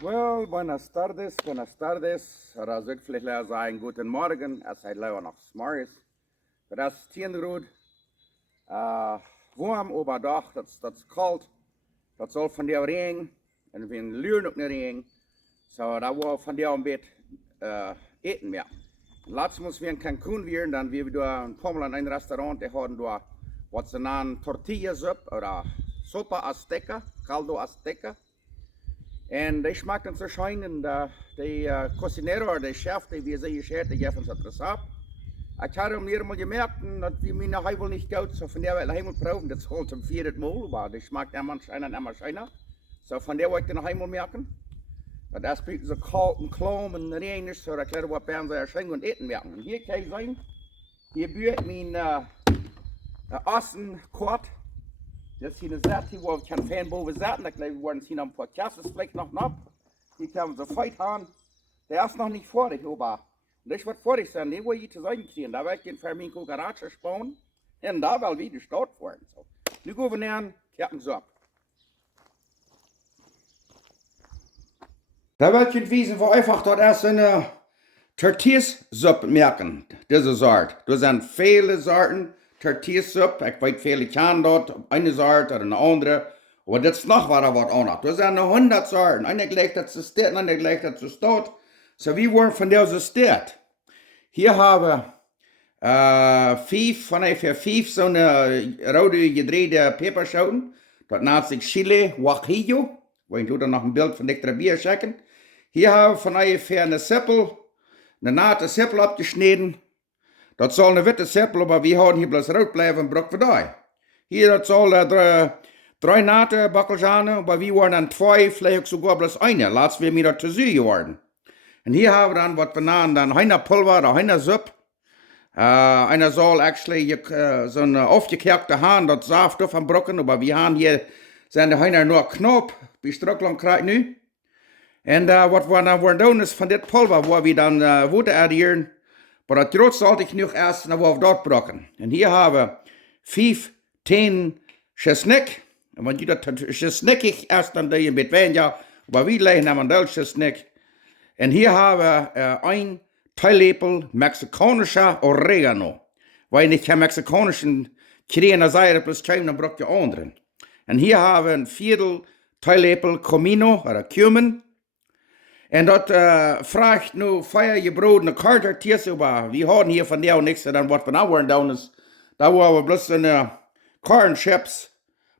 Well, buenas tardes, buenas tardes. Oder sollte vielleicht leider sagen, guten Morgen. Es ist leider noch morgens. Das ist 10 Grad. Warm, aber doch, das ist kalt. Das soll von der Regen. Und wir lüren auch nicht Regen. So, da war von der ein bisschen eten mehr. Letztes muss wir in Cancun werden, dann wir wieder ein paar Mal in ein Restaurant, die haben da, was sie nennen, Tortilla Suppe oder Sopa Azteca, Caldo Azteca. En die schmeckt uns so schön. En de cocinero, de chef, die wir sehr geschert, die geeft uns das Rezept. Ich habe mir mal gemerkt, dass wir mir nach Hause nicht gut, so von der Welt Himmel proben, das holt zum 4. Mal, aber die schmeckt immer schöner. So von der wollte ich nach Hause merken. Das ist so kalt und klam und rein ist, so da kann ich was werden sehr schön und eten merken. Und hier kann ich sagen, hier bührt mein Ossenkort. Das ist hier eine Seite, wo ich kein Fan boven zaten. Da glaube ich, worden hier noch ein Podcast, das vielleicht noch ab. Hier kann man so Fight haben. Der ist noch nicht fertig, aber das wird fertig sein. Den will ich zu sagen kriegen. Da werde ich den für meine Garage sparen. Und da will wieder Start werden. So. Nu gaan we naar kijken zo. Da werde ich Ihnen wiesen, wo einfach dort erst eine Tortilla-Suppe merken. Diese Sorte. Da sind viele Sorten. Tortilla-Suppe, ich weiß, viele kennen dort, eine Sorte oder eine andere, aber das noch war da was auch noch. Da sind noch 100 Sorten, eine gleicht dazu steht, eine gleicht dazu steht. So wie wollen von der so steht. Hier habe fünf so eine rote gedrehte Peperschoten. Das nennt sich Chile Guajillo, wo ich da noch ein Bild von der Bier schicken. Hier habe ich von ungefähr eine Sippel, eine nahe Sippel abgeschnitten. Dat zal een witte seppel, aber wir haben hier bloß rot bleiben, braucht wir da. Hier, das soll drei Nate Backelschane, aber wir waren dann 2, vielleicht sogar bloß eine. Lass wir mir das zu süß geworden. Und hier haben wir dann, was wir nennen, dann Heinerpulver oder Heinersuppe. Einer soll actually so eine aufgekerkte Hahn, das Saft auf am Brocken, aber wir haben hier, sind die Heiner nur Knopf, wie Strucklang kriegt nu. Und was wir dann wollen, ist von dem Pulver, wo wir dann Wut addieren. Aber das Grot sollte ich noch erst noch auf dort brocken. Und hier habe 5, 10 Chesnick. Und wenn ich das Chesnick ich erst dann ein bisschen weniger, aber wir legen haben das Chesnick. Und hier habe ein Teilöffel mexikanischer Oregano. Weil ich kein mexikanischen kriegen, sei plus kein, dann braucht ihr anderen. Und hier habe ein Viertel Teilöffel Comino oder Cumin. En dat vraagt nu feier gebrodene kartertjes, aber wir haben hier von der auch nichts, dann was wir noch wollen down ist, da wo wir bloß eine Cornchips,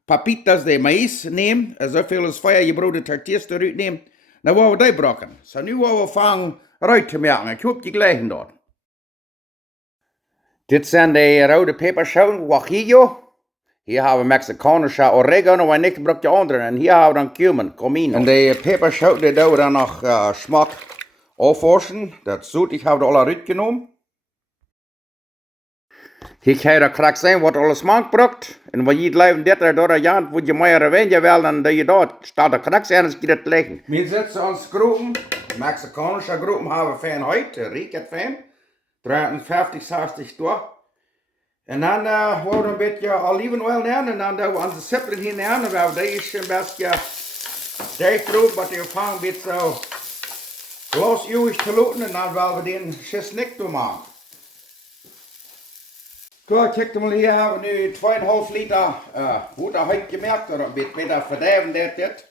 Papitas de Mais nehmen, so viel als feier gebrodene Tortillas dort nehmen, dann wollen wir die brocken. So nu wollen wir fangen, reut zu merken, ich hab die gleichen dort. Dit sind die rote Peperschoten, Guajillo. Hier haben wir mexikanische Oregano, und nicht braucht die anderen. Und hier haben wir dann Cumin, Comino. Und die Peperschoten, die da dann noch Geschmack aufwaschen. Das Sud, ich habe da alle rausgenommen. Hier kann der Krack sein, was alles man braucht. Und wenn jeder Leben das oder Jahr, wo die mehr weniger will, dann da dort statt der Krack sein, das geht das gleiche. Wir sitzen uns Gruppen, mexikanische Gruppen haben wir heute, riecht fan, 53, 60 durch. En dan worden we een beetje olivenöl nemen en dan doen we onze sippelen hier nemen. Want dat is een beetje sterk, maar die vangen een beetje zo glasjuwig te laten en dan willen we den Chesnick doen maken. Goed, kijk mal, hier hebben we nu 2,5 Liter water heute gemerkt, oder ein bisschen wieder verdäven dit.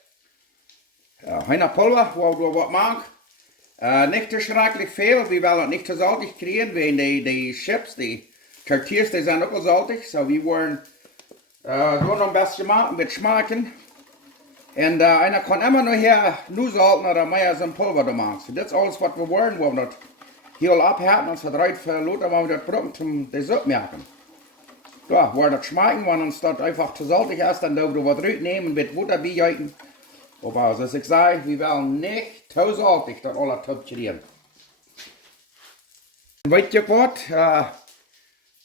Heinerpulver, wo wir was machen. Nicht zu schrecklich viel, wir wollen nicht zu salzig kriegen, wegen die Chips, die Tortillas, die sind auch salzig, so wir wollen nur noch ein bisschen machen, mit schmecken. Und einer kann immer nur hier nur salten oder mehr so ein Pulver da machen. So das ist alles, was wir wollen. Wir wollen das hier abhärten und so dreht für Leute, wenn wir das brauchen, zum die Suppe merken. Ja, wollen das schmecken, wenn uns das einfach zu salzig ist, dann dürfen wir was rausnehmen, mit Butter beihalten. Aber so ich sage, wir wollen nicht zu salzig, das alles topchieren. Weißt du was?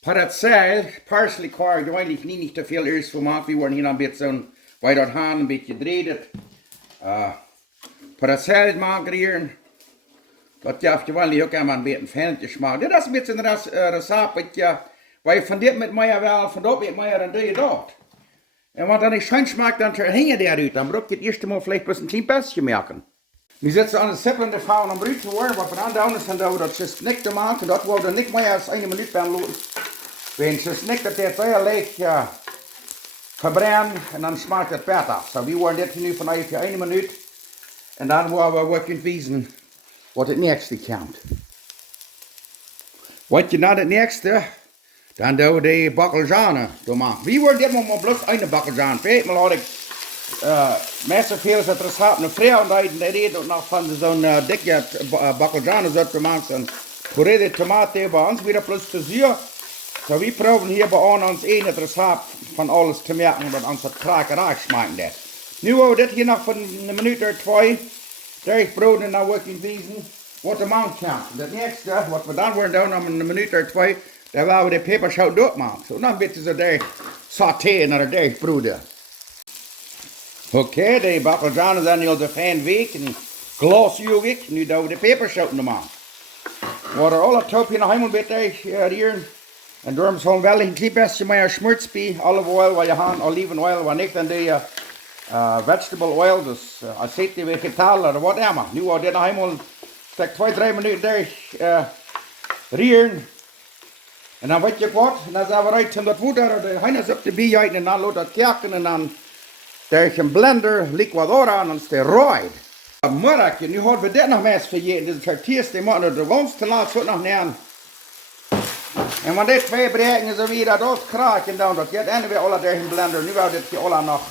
Paracel, Parsley Car, eigentlich nicht zu viel erst gemacht. Wir wollen hier noch ein bisschen weiter haben, ein bisschen gedreht. Paracel magrieren. Das darf ich eigentlich auch immer ein bisschen fertig machen. Das ist ein bisschen das Rezept, weil von dem mit Meier wel, von dort mit Meier, dann doe dort. Und wenn dann nicht schön schmeckt, dann hängen der raus. Dann braucht ihr das erste Mal vielleicht bloß ein kleines bisschen merken. Nu zitten ze aan de sippel in de vouwen om eruit te worden. Wat we dan doen is dan dat ze niks te maken. Dat wordt er niet meer als 1 minuut bij lopen. Wenn ze niks dat dit heel leeg verbrennen en dan smaakt het beter af. Zo, we worden dit nu vanuit 1 minuut. En dan worden we kunnen wijzen wat het nächste komt. Wat je na het nächste, dan doen we de bakkeljanen maken. We worden dit maar bloß een bakkeljan. Weet maar had ik meestal veel is het recept een vrouw en die deed ook nog van zo'n dikke bakkeljanen zo te maken. Zo'n puree tomaten bij ons weer plus te zuur. So, we proben hier bij ons het recept van alles te maken, dat ons het krakerig smaakt net. Nu hebben we dit hier nog voor een minuut of 2. Direct broden en dan wordt ik wijzen wat de maand komt. Het nächste, wat we dan worden doen om een minuut of 2, dan willen we de peperzout doormaken. Zo, dan beetje zo direct sauteren naar direct broeden. Oké, de bakkeljanen zijn al zo fijn week en glasjuwig. Nu doen we de peperzout maken. We worden alle topje nog helemaal een beetje hier. En daarom zal wel een klein beetje meer schmutz bij. Olive oil wat je hebt, olivenoil wat niet. En die vegetable oil, dus Azteca vegetal of wat immer. Nu wordt dit nog helemaal 2-3 minuten rieren. En dan weet je wat, en dan zijn we uit in dat water, de heines op de bij uit en dan laat dat kerken en dan durch een blender liquadora en dan is het rooid. Morgen, nu hadden we dit nog meer vergeten, de tortillas, die moeten er de woonste laatst ook nog neer. En wanneer dit 2 breken zo weer dat kraken dan, dat gaat en weer alle durch een blender, nu wil dit hier alle nog.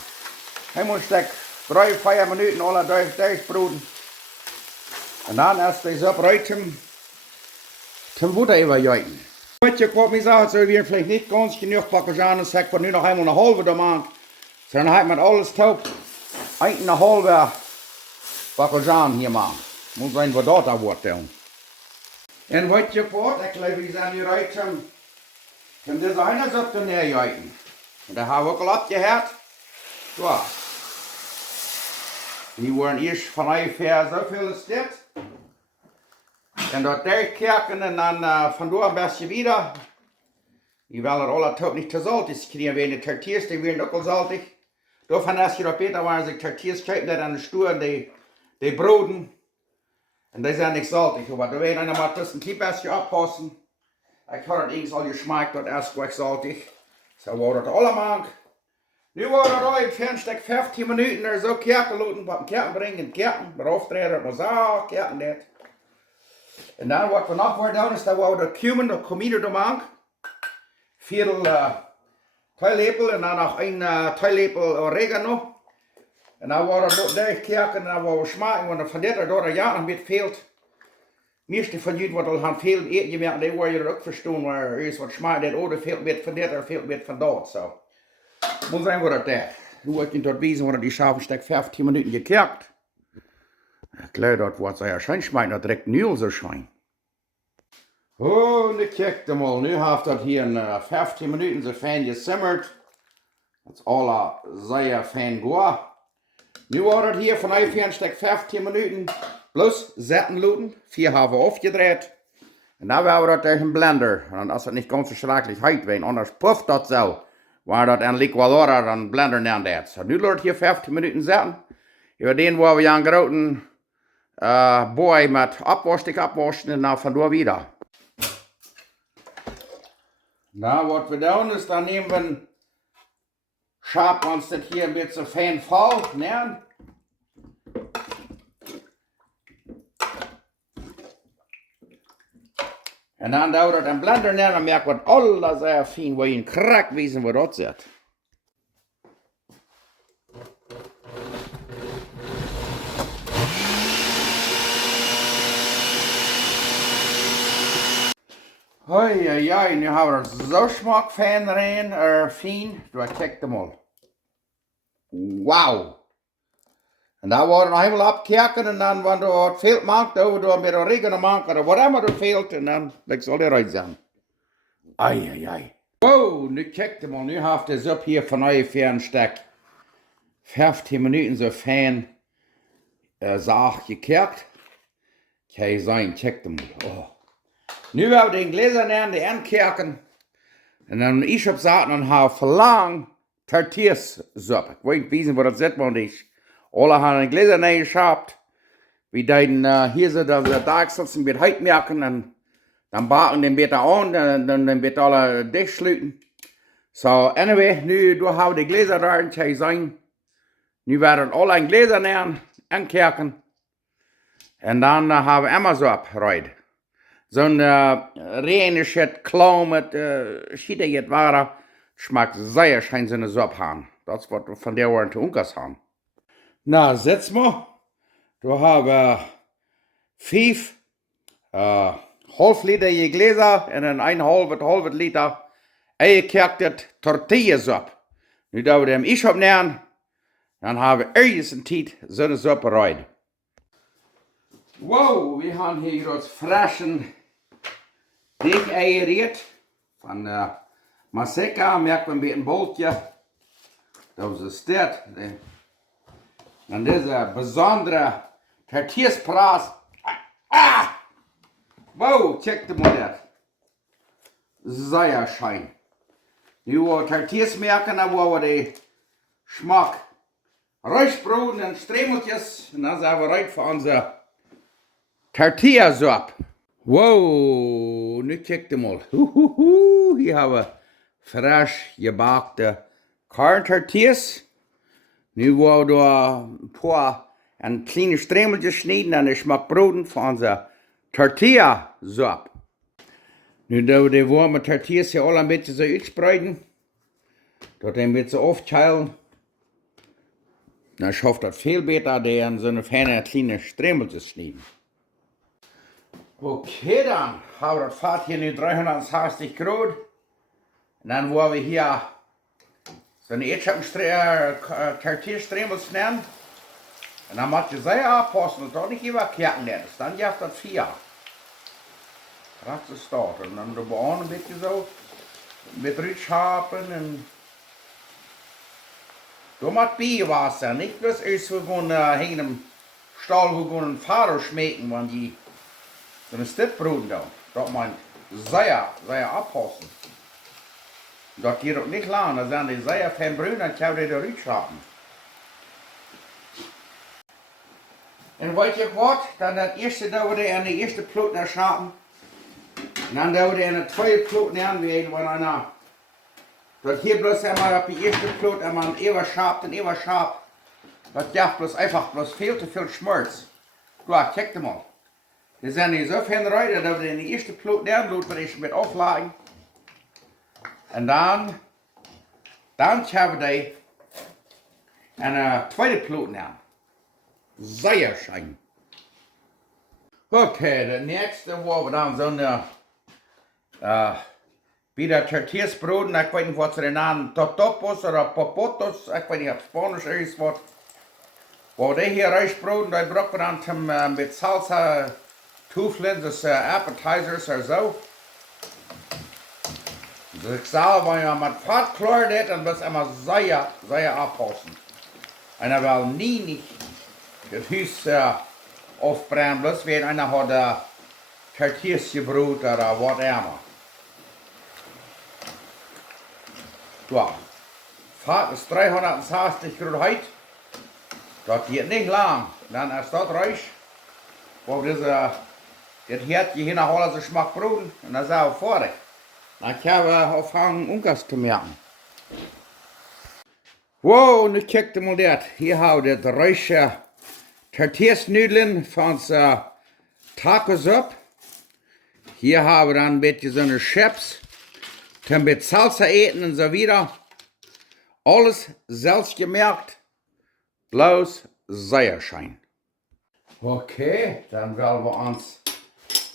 Hij moet stek 3-4 minuten alle durch broeden. En dan als deze op ruit zum Butter überjagen. Wat je kwam mij zeggen, zo weer vielleicht niet ganz genoeg bakkeljanen, zeg ik nu nog eenmaal een halve de maand. Zo dan heb ik met alles taub, een halve bakkeljan hier maken. Moet zijn wat dat wordt dan. En wat je kwam, ik geloof we zijn hier uit zum deze eines op de neerjagen. En daar hebben we ook al opgehaald. Zo. Die worden eerst van ungefähr zoveel als dit. En dat kerken en dan vandoor een beetje weer. Die willen alle toch niet te saltig krijgen, want de tortillas die werden ook al saltig. Daarvan als je dat beter waren, als ik tortillas krijg, die dan sturen, die broden. En die zijn niet saltig, maar da werden we maar tussen een beetje oppassen. Ik had het eens al geschmeckt, dat erst was saltig. Zo wordt het allemaal. Nu wordt het al in Fernstek 15 minuten er zo kerken laten, wat een kerken brengen, kerken, maar auftreden, maar zo, kerken dit. En dan wat we nog worden doen, is dat we de cumin, de comino maken. 4 2 lepel en dan nog 1 2 lepel oregano. En dan worden we daar kerken en dan worden we smaken, want van dit door een jaar nog met veel. Meeste van jullie wat al gaan veel eten gemerkt, die worden er ook verstaan, waar er is wat smaakt, dat oude veel met van dit en veel met van dat. Zo. Moet zijn we dat daar. Nu wordt je tot wezen, worden die Schaafstek 15 minuten gekerkt. Ik geloof dat wat zij schijn schmeckt, dat direct nu al zo schijn. Oh, nu kijk je mal, nu heeft dat hier in 15 minuten zo fijn gesimmerd. Dat is alle zeer fijn goed. Nu wordt het hier vanuit Fernstek 15 minuten plus zetten laten. 4 hebben we afgedraaid. En dan werden we dat tegen een blender. En als het niet ganz so schrecklich heet wordt, anders pufft dat zo. Waar dat een liquadora dan blender neemt dat. So, nu laat het hier 15 minuten zetten. Über den waar we een grote boy met opwassing opwassen en dan vandoor weer. Nou, wat we doen is, dan nemen we scharp ons dat hier een beetje fijn valt, ne? En dan doen we dat in blender neer, dan merken we alles sehr fijn, waar je een krak wezen waar dat zit. Hoi, hoi, nu hebben we er zo smaakfijn erin, fijn. Kijk hem al. Wauw. En dan worden we nog helemaal opkerken en dan, wanneer we wat veel maakt, dan we met oregano maken, of wat immer er veelt, en dan lijkt het eruit zijn. Ai, ai, ai. Wow, nu kijk hem al, nu heeft het op hier van ungefähr een stuk 15 minuten zo fijn zacht gekerkt. Kijk zijn, kijk hem al. Oh. Nu hebben we den Gläser nemen, die aankerken. En dan is op zaten en hebben verlang tortillas op. Ik weet niet wat dat zit, want ik alle hebben een Gläser neergeschapt. Wie dann hier so der Dachselsen wird heute merken, dann backen den Beter an, dann wird alle dicht schluten. So, anyway, nu du haben die Gläser da und ich sagen, nu werden alle ein Gläser nehmen, ankerken. Und dann haben wir immer so abgereut. So ein rheinisches Klau mit Schiederjet Ware, schmeckt sehr schön so eine Suppe haben. Das wird von der Ohren zu Unkas haben. Na, setz mal. Du hast 5 halb-Liter Gläser und dann ein halbes Liter eingekerkte Tortilla-Suppe. Nu da wir dem ich abnehmen, dann haben wir erst Zeit so eine Suppe rein. Wow, wir haben hier das frischen Dick eingeriert von Azteca, merkt man mit einem Boltje. Das ist das. Und dieser besondere Tortillas-Praß. Wow, check mal das. Sehr schön. Nu wollen wir Tortillas merken, wo wir den Geschmack Räuschbrot und Stremeltjes. Und dann sind wir rein für unsere Tortilla-Suppe. Wow, nu check mal. Hier haben wir frisch gebackte Korntortillas. Nu wollen wir ein paar kleine Stremeltjes schneiden und den Geschmack broten für unsere Tortilla-Suppe. Nu da wir die warme Tortillas hier alle ein bisschen so ausbreiten, dort ein bisschen aufteilen, dann schafft das viel besser, die in so eine feine kleine Stremeltjes schneiden. Okay, dann haben wir das Fett hier nu 360 Grad. Und dann wollen wir hier so eine Tortilla-Stremels nehmen. Und dann macht ihr sehr abpassen und doch nicht überkerken lassen. Dann gibt das 4. Das ist das. Und dann da ein bisschen so mit Rütschhapen und da macht Biowasser. Nicht bloß ist, wo wir in einem Stall, wo wir einen Fahrer schmecken, wenn die so ein Stippbrot da. Das man sehr abpassen. Das geht auch nicht lang, da sind die sehr fein brün, dann kann die da Rütschhapen. Und wollt ihr was? Dann das erste da wir in die erste Plot erschaffen. Und dann da wir in die zweite Plot nehmen, wie einer. Das hier bloß einmal auf die erste Plot einmal überschabt und überschabt. Das gibt bloß viel zu viel Schmerz. Du, check mal. Die sind nicht so fein rein, dass wir in die erste Plot nehmen, lassen wir mit aufladen. Und dann haben wir eine zweite Plot nehmen. Sehr schön. Okay, der nächste wo wir dann so eine wieder Tortillas-Brot, ich weiß nicht, was der Name Totopos oder Popotos, ich weiß nicht, ob Spanisch ist, was. Wo die hier Reisbrot, da braucht man dann mit Salsa, Tuflin, das Appetizers oder so. Ich sage, wenn man mit Fett klar hat, dann wird es immer sehr abpassen. Und er will nie nicht das Haus aufbrennen, bloß wenn einer hat Tortillas gebrot oder whatever. Ja, Fett ist 360 Grad heiß. Das geht nicht lang. Dann ist das reich. Wo das Herd hier nachholen, das schmeckt Brot und dann ist er auch fertig. Dann können wir aufhören, Unkas zu merken. Wow, und ich checkte mal das. Hier haben wir das reiche Tortillas-Nudeln von Taco-Suppe. Hier haben wir dann ein bisschen so eine Chips. Dann mit Salsa eten und so wieder. Alles selbst gemerkt. Bloß sehr schön. Okay, dann werden wir uns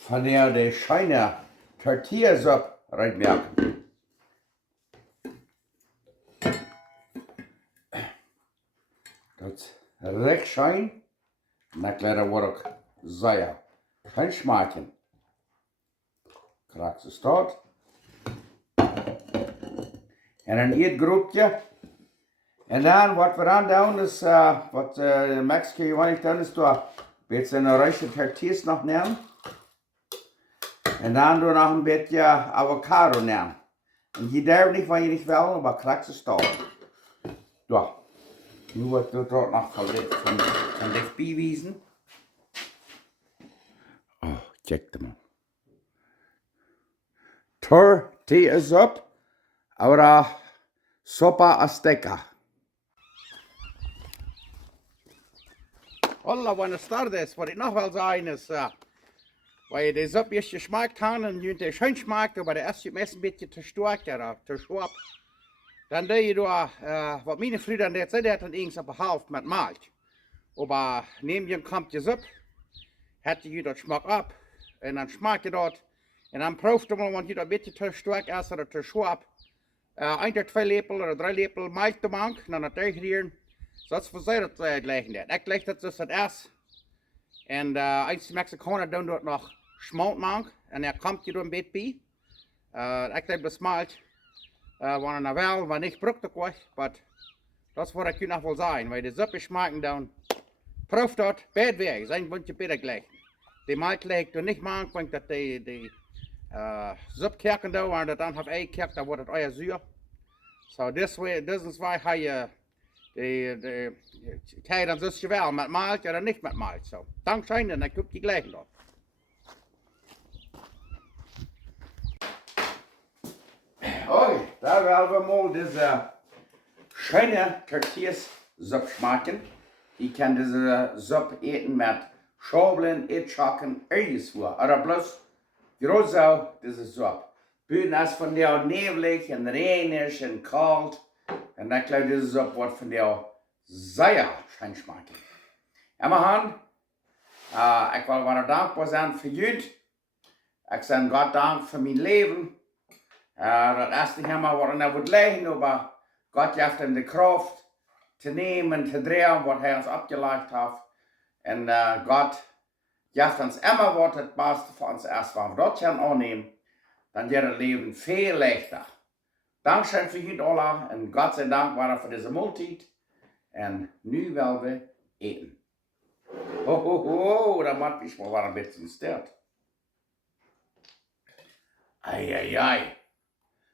von der scheine Tortilla-Suppe reinmerken. Das ist recht schön. Na klar, wird auch sehr schön schmecken. Kratzt es dort. Und dann ein Grubje. Und dann, was wir dann tun, ist, was Mexiko nicht tun, ist, du willst eine reiche Tortillas noch nehmen. Und dann du noch ein bisschen Avocado nehmen. Und je darf nicht, weil ich nicht will, aber kratzt es dort. Ja. Nu wird du dort noch von dich bewiesen. Check mal. Tortilla Suppe oder Sopa Azteca. Hola, buenas tardes. Wat ik nog wel zeggen is, weil je de Suppe eerst geschmeckt haben und je schön schmeckt, aber der erst meest een beetje te sterk oder te schwab. Dann deed je da, wat meine Früher dat zei, dat dan eens op een half met Malz. Aber neem je een kampje Suppe, hat je dat schmack ab, und dann schmeckt je dat, und dann proeft je mal, want je dat een beetje te sterk is oder te schwab. 1 tot 2 lepel oder 3 lepel Malz te maken, dan dat tegenieren. Zoals we zeiden, dat gelijk net. Ik leg dat dus het eerst. En als Mexicaner doen dat nog schmalt maken. En er komt je door een beetje bij. Ik leg das Malz. Wanneer nou wel, wanneer niet broek te kost. Maar dat is wat ik je nog wil zeggen. Weil de Suppe schmecken dan. Proef dat, bed weg. Zijn wundje beter gelijk. Die Malz leg je niet maken, want dat die Suppe kerken doen. En dat dan heb ik kerk, dan wordt het euer zuur. So this is why ga je kan je dan dus wel met Malz oder niet met Malz. So, dankzij en dan koop je gelijk nog. Oké, daar willen we mal deze schöne Tortillas Suppe schmecken. Je kan deze Suppe eten met Schobeln, Eetschakken, ergens voor. Oder bloß groß zo, deze Suppe. Buiten is van jou nebelig en reinig en koud. En dan glaube ich, deze Suppe wordt van jou zeer schön schmecken. En we gaan, ik wil wel dankbaar zijn voor jullie. Ik zeg God dank voor mijn leven. Dat is niet helemaal wat er wordt liggen, maar God heeft hem de kracht te nemen en te draaien wat hij ons opgelegd heeft. En God geeft ons immer wat het beste voor ons is. Als we dat gaan aannemen, dan wordt het leven veel lichter. Dankzij voor jullie allen en God sei Dank waren voor deze maaltijd. En nu willen we eten. Ho, ho, ho, dat maakt mich mal een beetje stert. Ai, ai, ai.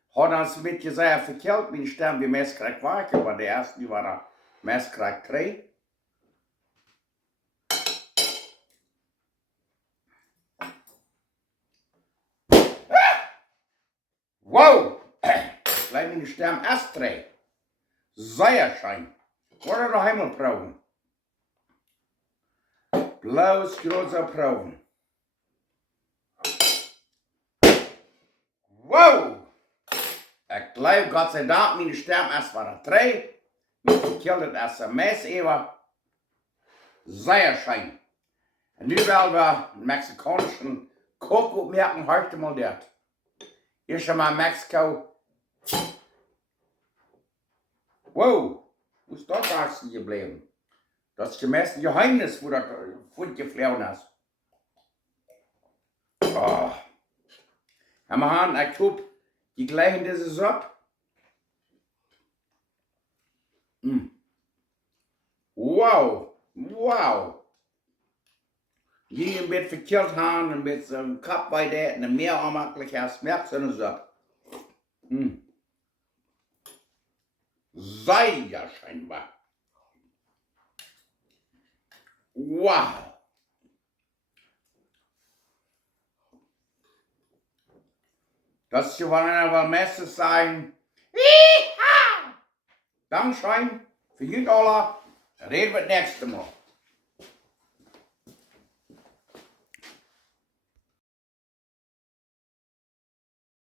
Had ons een beetje zeer verkeld, mijn stem die meest krijgt waken, maar de eerste die waren meest krijgt 3. Wow! Blijf mijn stem erst 3. Zeer schijn. Worden we helemaal proeven. Blauws grote proeven. Wow! Ik geloof, God sei Dank, mijn stem erst waren 3. Ik verkilde het erst een mes even. Zeer schijn. En nu willen we een Mexicanische kook opmerken, heute mal dat. Eerst einmal in Mexico. Wow! Wo ist das Achsen geblieben? Das ist gemessen Geheimnis, wo das Fund geflogen ist. Oh. En we gaan, ik hoop, die gleichen deze Suppe. Wow, wow. Die een beetje verkillt hebben, een beetje een kap bij dat en een meer aanmakkelijk als merkt zo'n Suppe. Zeer scheinbar. Wow. Das ist gewoon een Messe zijn. Dankzij voor jullie allen. Reden we het nächste Mal.